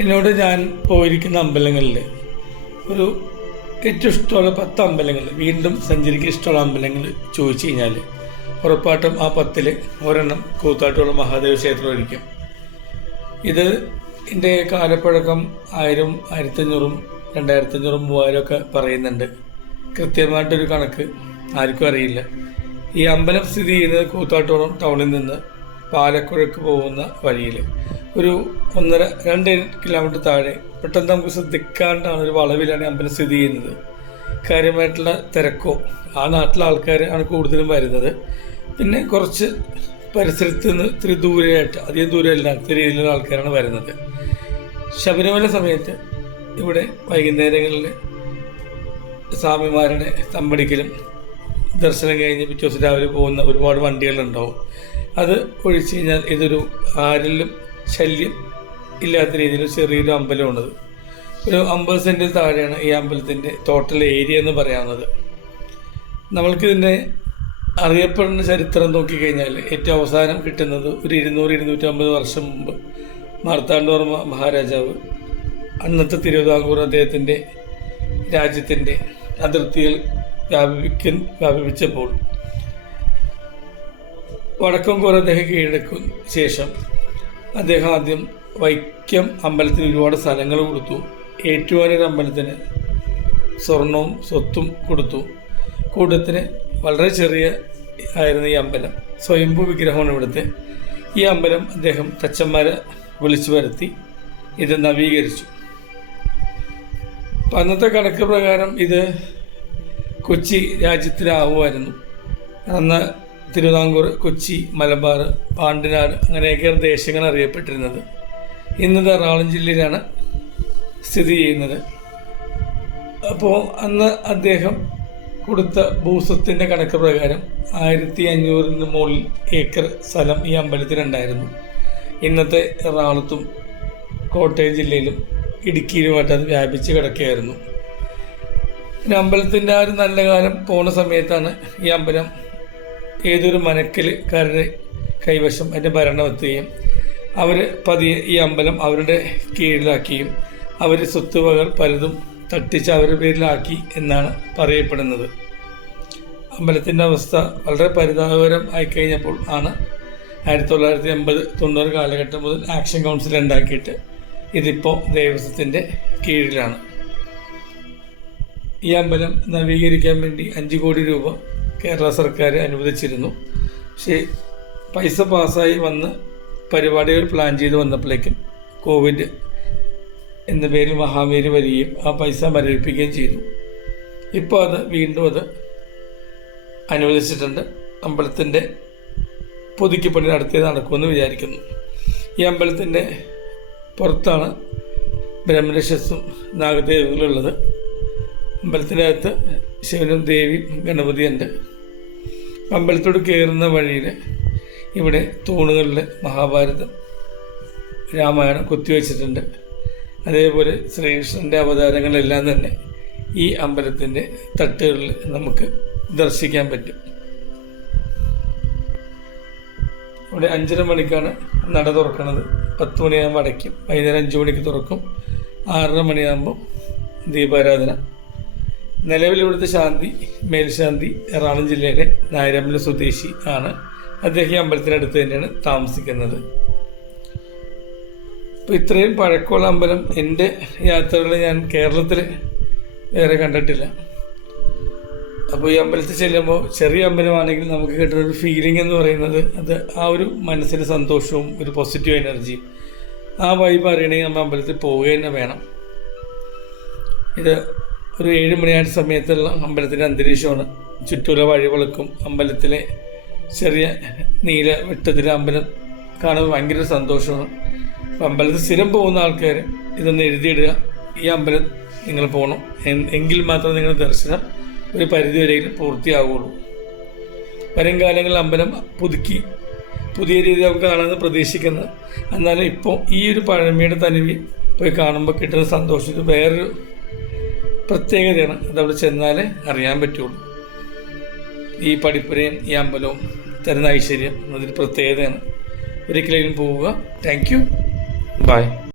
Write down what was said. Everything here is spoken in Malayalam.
എന്നോട് ഞാൻ പോയിരിക്കുന്ന അമ്പലങ്ങളിൽ ഒരു ഏറ്റവും ഇഷ്ടമുള്ള 10 അമ്പലങ്ങൾ, വീണ്ടും സഞ്ചരിക്കാൻ ഇഷ്ടമുള്ള അമ്പലങ്ങൾ ചോദിച്ചു കഴിഞ്ഞാൽ ഉറപ്പായിട്ടും ആ 10-ൽ ഒരെണ്ണം കൂത്താട്ടുകുളം മഹാദേവ ക്ഷേത്രമായിരിക്കും. ഇത് എൻ്റെ കാലപ്പഴക്കം 1000, 1500, 2500, 3000 ഒക്കെ പറയുന്നുണ്ട്. കൃത്യമായിട്ടൊരു കണക്ക് ആർക്കും അറിയില്ല. ഈ അമ്പലം സ്ഥിതി ചെയ്യുന്നത് കൂത്താട്ടുകുളം ടൗണിൽ നിന്ന് പാലക്കുഴക്ക് പോകുന്ന വഴിയിൽ ഒരു 1.5-2 കിലോമീറ്റർ താഴെ. പെട്ടെന്ന് നമുക്ക് ശ്രദ്ധിക്കാണ്ടാണ് ഒരു വളവിലാണ് അമ്പലം സ്ഥിതി ചെയ്യുന്നത്. കാര്യമായിട്ടുള്ള തിരക്കോ, ആ നാട്ടിലെ ആൾക്കാരാണ് കൂടുതലും വരുന്നത്. പിന്നെ കുറച്ച് പരിസരത്ത് നിന്ന് ഇത്തിരി ദൂരെയായിട്ട്, അധികം ദൂരമല്ല, ഇത്തിരി രീതിയിലുള്ള ആൾക്കാരാണ് വരുന്നത്. ശബരിമല സമയത്ത് ഇവിടെ വൈകുന്നേരങ്ങളിൽ സ്വാമിമാരുടെ തമ്പടിക്കലും ദർശനം കഴിഞ്ഞ് പിറ്റേ ദിവസം രാവിലെ പോകുന്ന ഒരുപാട് വണ്ടികളുണ്ടാവും. അത് ഒഴിച്ചു കഴിഞ്ഞാൽ ഇതൊരു ആരിലും ശല്യം ഇല്ലാത്ത രീതിയിൽ ചെറിയൊരു അമ്പലമാണത്. ഒരു 50 സെൻറ്റിൽ താഴെയാണ് ഈ അമ്പലത്തിൻ്റെ ടോട്ടൽ ഏരിയ എന്ന് പറയാവുന്നത്. നമ്മൾക്കിതിൻ്റെ അറിയപ്പെടുന്ന ചരിത്രം നോക്കിക്കഴിഞ്ഞാൽ ഏറ്റവും അവസാനം കിട്ടുന്നത് ഒരു 200-250 വർഷം മുമ്പ് മാർത്താണ്ഡവർമ്മ മഹാരാജാവ് അന്നത്തെ തിരുവിതാംകൂർ അദ്ദേഹത്തിൻ്റെ രാജ്യത്തിൻ്റെ അതിർത്തികൾ വ്യാപിപ്പിച്ചപ്പോൾ വടക്കംകോർ അദ്ദേഹം കീഴടക്കും ശേഷം അദ്ദേഹം ആദ്യം വൈക്കം അമ്പലത്തിന് ഒരുപാട് സ്ഥലങ്ങൾ കൊടുത്തു. ഏറ്റുമാനൂർ അമ്പലത്തിന് സ്വർണവും സ്വത്തും കൊടുത്തു. കൂട്ടത്തിന് വളരെ ചെറിയ ആയിരുന്നു ഈ അമ്പലം. സ്വയംഭൂ വിഗ്രഹമാണ് ഇവിടുത്തെ. ഈ അമ്പലം അദ്ദേഹം തച്ചന്മാരെ വിളിച്ചു വരുത്തി ഇത് നവീകരിച്ചു. അപ്പം അന്നത്തെ കണക്ക് പ്രകാരം ഇത് കൊച്ചി രാജ്യത്തിലാവുമായിരുന്നു. അന്ന് തിരുവിതാംകൂർ, കൊച്ചി, മലബാർ, പാണ്ടിനാട് അങ്ങനെയൊക്കെയാണ് ദേശങ്ങൾ അറിയപ്പെട്ടിരുന്നത്. ഇന്നത് എറണാകുളം ജില്ലയിലാണ് സ്ഥിതി ചെയ്യുന്നത്. അപ്പോൾ അന്ന് അദ്ദേഹം കൊടുത്ത ഭൂസ്വത്തിൻ്റെ കണക്ക് പ്രകാരം 1500 മുകളിൽ ഏക്കർ സ്ഥലം ഈ അമ്പലത്തിനുണ്ടായിരുന്നു. ഇന്നത്തെ എറണാകുളത്തും കോട്ടയം ജില്ലയിലും ഇടുക്കിയിലുമായിട്ട് അത് വ്യാപിച്ച് കിടക്കുകയായിരുന്നു. പിന്നെ അമ്പലത്തിൻ്റെ ആ ഒരു നല്ല കാലം പോണ സമയത്താണ് ഈ അമ്പലം ഏതൊരു മനക്കൽക്കാരുടെ കൈവശം അതിൻ്റെ ഭരണം എത്തുകയും അവർ പതിയെ ഈ അമ്പലം അവരുടെ കീഴിലാക്കുകയും അവർ സ്വത്തുവകൾ പലതും തട്ടിച്ച് അവരുടെ പേരിലാക്കി എന്നാണ് പറയപ്പെടുന്നത്. അമ്പലത്തിൻ്റെ അവസ്ഥ വളരെ പരിതാപകരം ആയിക്കഴിഞ്ഞപ്പോൾ ആണ് 1980-90 കാലഘട്ടം മുതൽ ആക്ഷൻ കൗൺസിൽ ഉണ്ടാക്കിയിട്ട് ഇതിപ്പോൾ ദേവസ്വത്തിൻ്റെ കീഴിലാണ്. ഈ അമ്പലം നവീകരിക്കാൻ വേണ്ടി 5 കോടി രൂപ കേരള സർക്കാർ അനുവദിച്ചിരുന്നു. പക്ഷേ പൈസ പാസ്സായി വന്ന് പരിപാടികൾ പ്ലാൻ ചെയ്ത് വന്നപ്പോഴേക്കും കോവിഡ് എന്ന പേരിൽ മഹാമാരി വരികയും ആ പൈസ മരവിപ്പിക്കുകയും ചെയ്തു. ഇപ്പോൾ വീണ്ടും അത് അനുവദിച്ചിട്ടുണ്ട്. അമ്പലത്തിൻ്റെ പുതുക്കിപ്പണി നടത്തിയത് നടക്കുമെന്ന് വിചാരിക്കുന്നു. ഈ അമ്പലത്തിൻ്റെ പുറത്താണ് ബ്രഹ്മരക്ഷസും നാഗദേവതകളുള്ളത്. അമ്പലത്തിനകത്ത് ശിവനും ദേവിയും ഗണപതിയുണ്ട്. അമ്പലത്തോട് കയറുന്ന വഴിയിൽ ഇവിടെ തൂണുകളിൽ മഹാഭാരതം, രാമായണം കൊത്തിവെച്ചിട്ടുണ്ട്. അതേപോലെ ശ്രീകൃഷ്ണൻ്റെ അവതാരങ്ങളെല്ലാം തന്നെ ഈ അമ്പലത്തിൻ്റെ തട്ടുകളിൽ നമുക്ക് ദർശിക്കാൻ പറ്റും. ഇവിടെ 5:30 മണിക്കാണ് നട തുറക്കുന്നത്. 10 മണിയാകുമ്പോൾ അടയ്ക്കും. വൈകുന്നേരം 5 മണിക്ക് തുറക്കും. 6:30 മണിയാകുമ്പോൾ ദീപാരാധന. നിലവിൽ ഇവിടുത്തെ ശാന്തി, മേൽശാന്തി എറണാകുളം ജില്ലയിലെ നായരമ്പലം സ്വദേശി ആണ്. അദ്ദേഹം ഈ അമ്പലത്തിനടുത്ത് തന്നെയാണ് താമസിക്കുന്നത്. അപ്പോൾ ഇത്രയും പഴക്കമുള്ള അമ്പലം എൻ്റെ യാത്രകളിൽ ഞാൻ കേരളത്തിൽ വേറെ കണ്ടിട്ടില്ല. അപ്പോൾ ഈ അമ്പലത്തിൽ ചെല്ലുമ്പോൾ ചെറിയ അമ്പലമാണെങ്കിൽ നമുക്ക് കിട്ടുന്നൊരു ഫീലിംഗ് എന്ന് പറയുന്നത് അത് ആ ഒരു മനസ്സിന് സന്തോഷവും ഒരു പോസിറ്റീവ് എനർജിയും ആ വൈബ് അറിയണമെങ്കിൽ നമ്മൾ അമ്പലത്തിൽ പോവുക തന്നെ വേണം. ഇത് ഒരു 7 മണിയായ സമയത്തുള്ള അമ്പലത്തിൻ്റെ അന്തരീക്ഷമാണ്. ചുറ്റുമുള്ള വഴിവിളക്കും അമ്പലത്തിലെ ചെറിയ നീല വെട്ടത്തിലെ അമ്പലം കാണുമ്പോൾ ഭയങ്കര സന്തോഷമാണ്. അപ്പം അമ്പലത്തിൽ സ്ഥിരം പോകുന്ന ആൾക്കാർ ഇതൊന്ന് എഴുതിയിടുക. ഈ അമ്പലം നിങ്ങൾ പോകണം, എങ്കിൽ മാത്രം നിങ്ങളുടെ ദർശനം ഒരു പരിധിവരെയും പൂർത്തിയാവുകയുള്ളൂ. വരും കാലങ്ങളിൽ അമ്പലം പുതുക്കി പുതിയ രീതി നമുക്ക് കാണാമെന്ന് പ്രതീക്ഷിക്കുന്നത്. എന്നാലും ഇപ്പോൾ ഈ ഒരു പഴമയുടെ തനിവ് പോയി കാണുമ്പോൾ കിട്ടുന്ന സന്തോഷത്തിൽ വേറൊരു പ്രത്യേകതയാണ്. അതവിടെ ചെന്നാലേ അറിയാൻ പറ്റുള്ളൂ. ഈ പടിപ്പുരയും ഈ അമ്പലവും തരുന്ന ഐശ്വര്യം അതൊരു പ്രത്യേകതയാണ്. ഒരിക്കലെങ്കിലും പോവുക. Thank you. ബൈ.